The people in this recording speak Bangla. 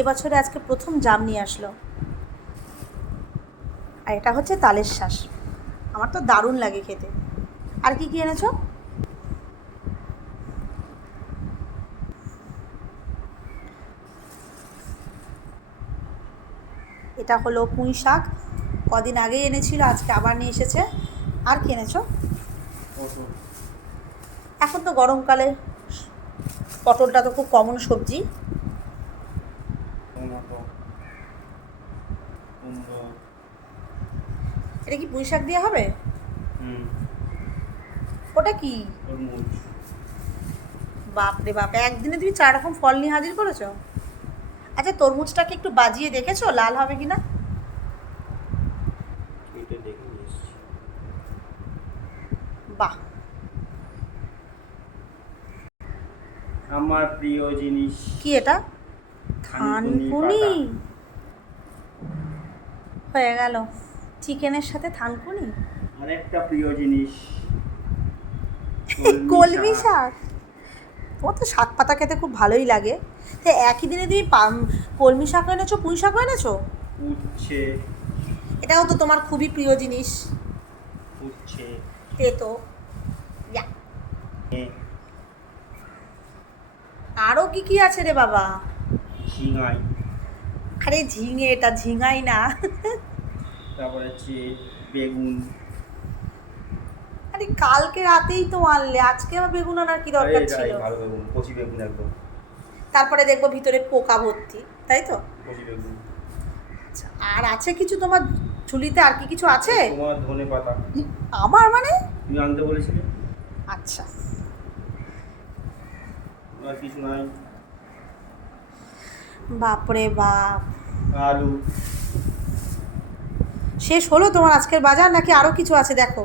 এবছরে আজকে প্রথম জাম নিয়ে আসলো। আর এটা হচ্ছে তালের শ্বাস। আমার তো দারুণ লাগে খেতে। আর কি কি এনেছো? এটা হলো পুঁই শাক, কদিন আগেই এনেছিল, আজকে আবার নিয়ে এসেছে। আর কি এনেছো? এখন তো গরমকালে পটলটা তো খুব কমন সবজি। এটা কি পুঁই শাক দিয়ে হবে? ওটা কি? বাপরে বাপ, একদিনে তুমি 4 রকম ফল নিয়ে হাজির করেছো। আচ্ছা, তরমুজটাকে একটু বাজিয়ে দেখেছো লাল হবে কিনা? বাহ, আমার প্রিয় জিনিস কি এটা? থানকুনি। হয়ে গেল, চিকেনের সাথে থানকুনি। আরেকটা প্রিয় জিনিস কলমি শাক। তোমার তো শাক পাতা খেতে খুব ভালোই লাগে। তো একই দিনে তুমি কলমি শাক এনেছো, পুঁই শাক এনেছো। উচ্ছে। এটাও তো তোমার খুবই প্রিয় জিনিস। উচ্ছে তেতো। ইয়া। আরও কি কি আছে রে বাবা? ঝিঙাই, আরে ঝিঙে, এটা ঝিঙাই না। তারপরে হচ্ছে বেগুন। আরে কালকে রাতেই তো আনলে, আজকে আমার বেগুন আনার কি দরকার ছিল? ভালো বেগুন, কচি বেগুন একদম। তারপরে দেখবো ভিতরে পোকা ভর্তি, তাই তো? কচি বেগুন। আচ্ছা, আর আছে কিছু তোমার ঝুলিতে? আর কি কিছু আছে? তোমার ধনে পাতা আমার মানে? তুমি আনতে বলেছিলে। আচ্ছা। আর কিছু নাই। বাপরে বাপ। আলু। শেষ হলো তোমার আজকের বাজার নাকি আরও কিছু আছে দেখো?